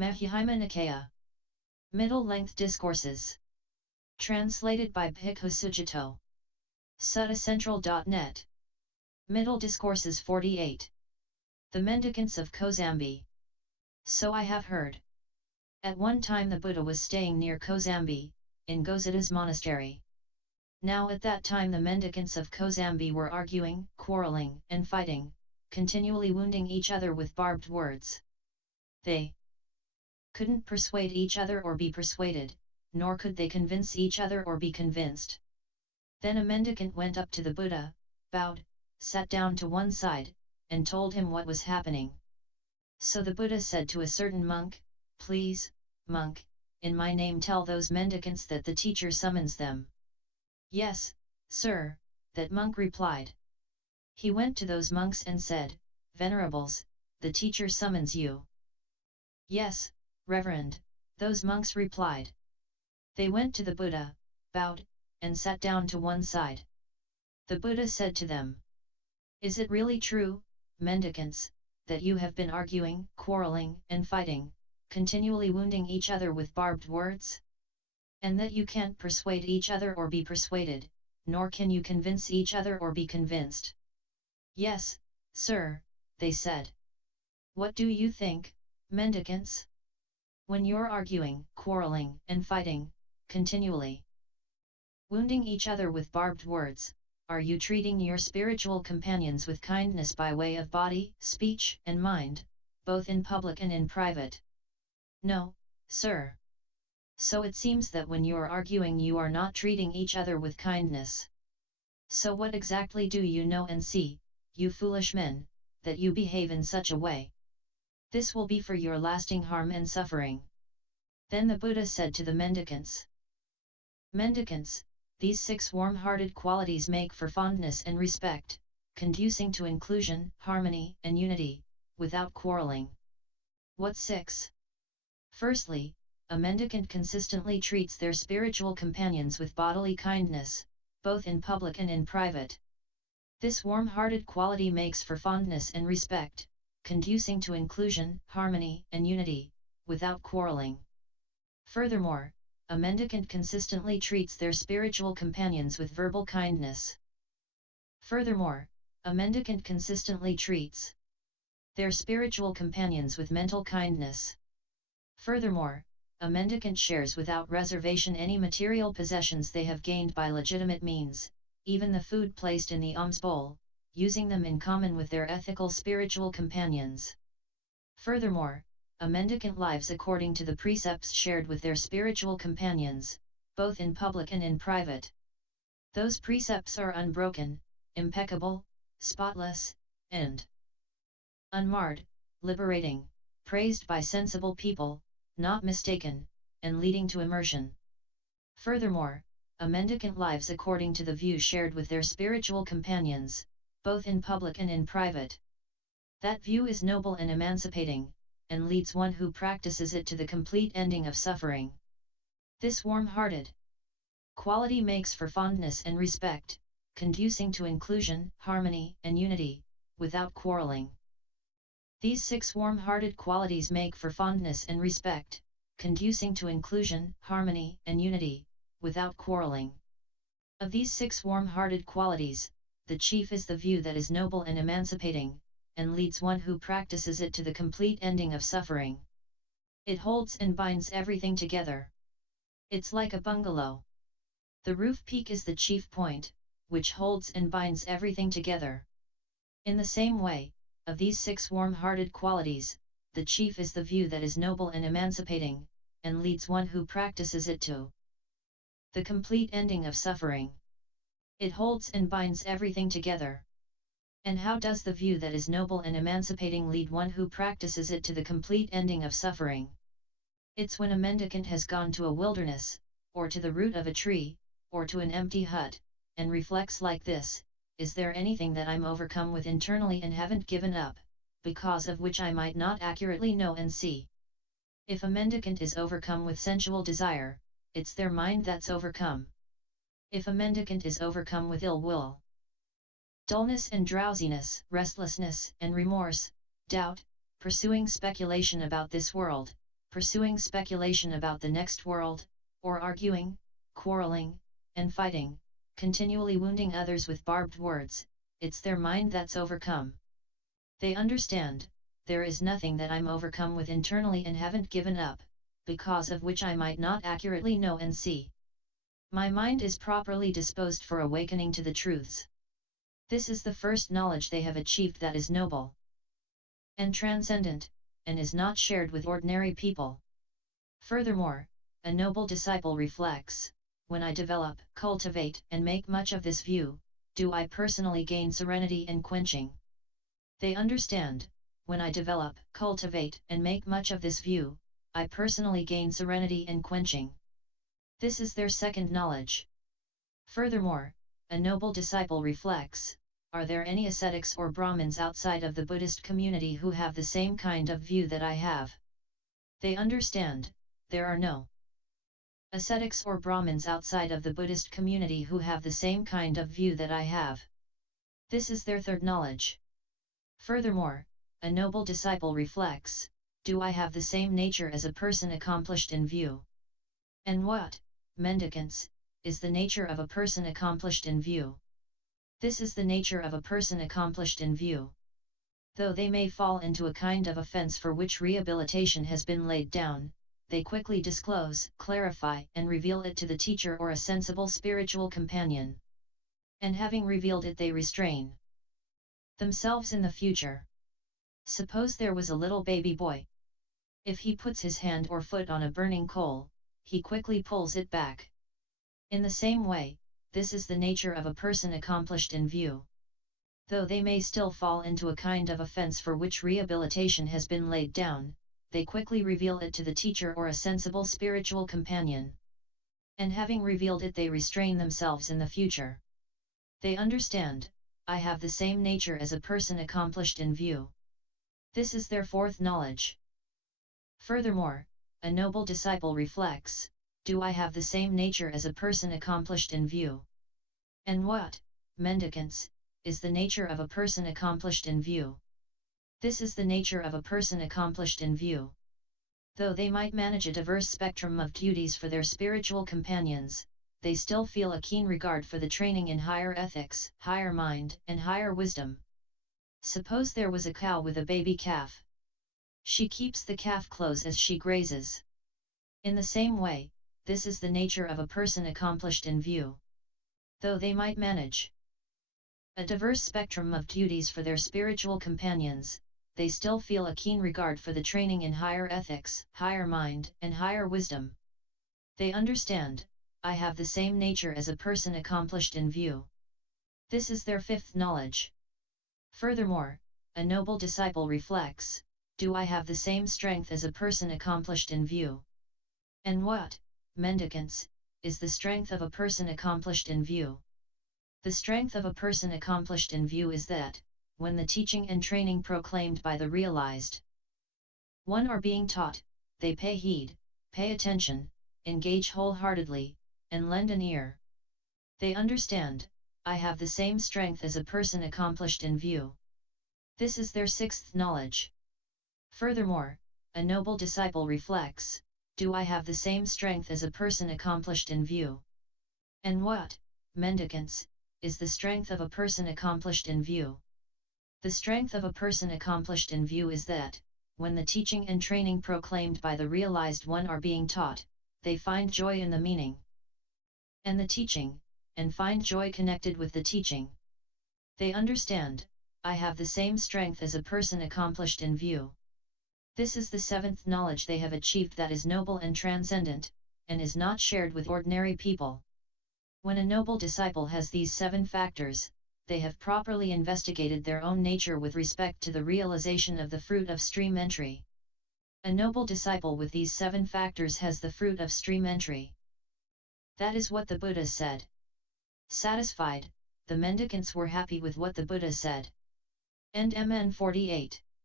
Majjhima Nikaya. Middle-length discourses. Translated by Bhikkhu Sujato. Suttacentral.net. Middle Discourses 48. The Mendicants of Kosambi. So I have heard. At one time the Buddha was staying near Kosambi, in Gosada's monastery. Now at that time the mendicants of Kosambi were arguing, quarreling, and fighting, continually wounding each other with barbed words. They couldn't persuade each other or be persuaded, nor could they convince each other or be convinced. Then a mendicant went up to the Buddha, bowed, sat down to one side, and told him what was happening. So the Buddha said to a certain monk, "Please, monk, in my name tell those mendicants that the teacher summons them." "Yes, sir," that monk replied. He went to those monks and said, "Venerables, the teacher summons you." "Yes, reverend," those monks replied. They went to the Buddha, bowed, and sat down to one side. The Buddha said to them, "Is it really true, mendicants, that you have been arguing, quarreling, and fighting, continually wounding each other with barbed words? And that you can't persuade each other or be persuaded, nor can you convince each other or be convinced?" "Yes, sir," they said. "What do you think, mendicants? When you're arguing, quarreling, and fighting, continually wounding each other with barbed words, are you treating your spiritual companions with kindness by way of body, speech, and mind, both in public and in private?" "No, sir." "So it seems that when you are arguing you are not treating each other with kindness. So what exactly do you know and see, you foolish men, that you behave in such a way? This will be for your lasting harm and suffering." Then the Buddha said to the mendicants, "Mendicants, these 6 warm-hearted qualities make for fondness and respect, conducing to inclusion, harmony, and unity, without quarreling." "What 6? Firstly, a mendicant consistently treats their spiritual companions with bodily kindness, both in public and in private. This warm-hearted quality makes for fondness and respect, conducing to inclusion, harmony, and unity, without quarreling. Furthermore, a mendicant consistently treats their spiritual companions with verbal kindness. Furthermore, a mendicant consistently treats their spiritual companions with mental kindness. Furthermore, a mendicant shares without reservation any material possessions they have gained by legitimate means, even the food placed in the alms bowl, using them in common with their ethical spiritual companions. Furthermore, a mendicant lives according to the precepts shared with their spiritual companions, both in public and in private. Those precepts are unbroken, impeccable, spotless, and unmarred, liberating, praised by sensible people, not mistaken, and leading to immersion. Furthermore, a mendicant lives according to the view shared with their spiritual companions, both in public and in private. That view is noble and emancipating, and leads one who practices it to the complete ending of suffering. This warm-hearted quality makes for fondness and respect, conducing to inclusion, harmony, and unity, without quarreling. These 6 warm-hearted qualities make for fondness and respect, conducing to inclusion, harmony, and unity, without quarreling. Of these 6 warm-hearted qualities, the chief is the view that is noble and emancipating, and leads one who practices it to the complete ending of suffering. It holds and binds everything together. It's like a bungalow. The roof peak is the chief point, which holds and binds everything together. In the same way, of these 6 warm-hearted qualities, the chief is the view that is noble and emancipating, and leads one who practices it to the complete ending of suffering. It holds and binds everything together. And how does the view that is noble and emancipating lead one who practices it to the complete ending of suffering? It's when a mendicant has gone to a wilderness, or to the root of a tree, or to an empty hut, and reflects like this: "Is there anything that I'm overcome with internally and haven't given up, because of which I might not accurately know and see?" If a mendicant is overcome with sensual desire, it's their mind that's overcome. If a mendicant is overcome with ill will, dullness and drowsiness, restlessness and remorse, doubt, pursuing speculation about this world, pursuing speculation about the next world, or arguing, quarreling, and fighting, continually wounding others with barbed words. It's their mind that's overcome. They understand, there is nothing that I'm overcome with internally and haven't given up, because of which I might not accurately know and see. My mind is properly disposed for awakening to the truths. This is the first knowledge they have achieved that is noble and transcendent, and is not shared with ordinary people. Furthermore, a noble disciple reflects, when I develop, cultivate, and make much of this view, do I personally gain serenity and quenching? They understand, when I develop, cultivate, and make much of this view, I personally gain serenity and quenching. This is their second knowledge. Furthermore, a noble disciple reflects, are there any ascetics or Brahmins outside of the Buddhist community who have the same kind of view that I have? They understand, there are no ascetics or Brahmins outside of the Buddhist community who have the same kind of view that I have. This is their third knowledge. Furthermore, a noble disciple reflects, do I have the same nature as a person accomplished in view? And what, mendicants, is the nature of a person accomplished in view? This is the nature of a person accomplished in view. Though they may fall into a kind of offense for which rehabilitation has been laid down, they quickly disclose, clarify, and reveal it to the teacher or a sensible spiritual companion. And having revealed it, they restrain themselves in the future. Suppose there was a little baby boy. If he puts his hand or foot on a burning coal, he quickly pulls it back. In the same way, this is the nature of a person accomplished in view. Though they may still fall into a kind of offense for which rehabilitation has been laid down, they quickly reveal it to the teacher or a sensible spiritual companion. And having revealed it, they restrain themselves in the future. They understand, I have the same nature as a person accomplished in view. This is their fourth knowledge. Furthermore, a noble disciple reflects, do I have the same nature as a person accomplished in view? And what, mendicants, is the nature of a person accomplished in view? This is the nature of a person accomplished in view. Though they might manage a diverse spectrum of duties for their spiritual companions, they still feel a keen regard for the training in higher ethics, higher mind, and higher wisdom. Suppose there was a cow with a baby calf. She keeps the calf close as she grazes. In the same way, this is the nature of a person accomplished in view. Though they might manage a diverse spectrum of duties for their spiritual companions, they still feel a keen regard for the training in higher ethics, higher mind, and higher wisdom. They understand, I have the same nature as a person accomplished in view. This is their fifth knowledge. Furthermore, a noble disciple reflects, do I have the same strength as a person accomplished in view? And what, mendicants, is the strength of a person accomplished in view? The strength of a person accomplished in view is that, when the teaching and training proclaimed by the realized one are being taught, they pay heed, pay attention, engage wholeheartedly, and lend an ear. They understand, I have the same strength as a person accomplished in view. This is their sixth knowledge. Furthermore, a noble disciple reflects, do I have the same strength as a person accomplished in view? And what, mendicants, is the strength of a person accomplished in view? The strength of a person accomplished in view is that, when the teaching and training proclaimed by the realized one are being taught, they find joy in the meaning and the teaching, and find joy connected with the teaching. They understand, I have the same strength as a person accomplished in view. This is the seventh knowledge they have achieved that is noble and transcendent, and is not shared with ordinary people. When a noble disciple has these 7 factors, they have properly investigated their own nature with respect to the realization of the fruit of stream entry. A noble disciple with these 7 factors has the fruit of stream entry. That is what the Buddha said. Satisfied, the mendicants were happy with what the Buddha said. End MN 48.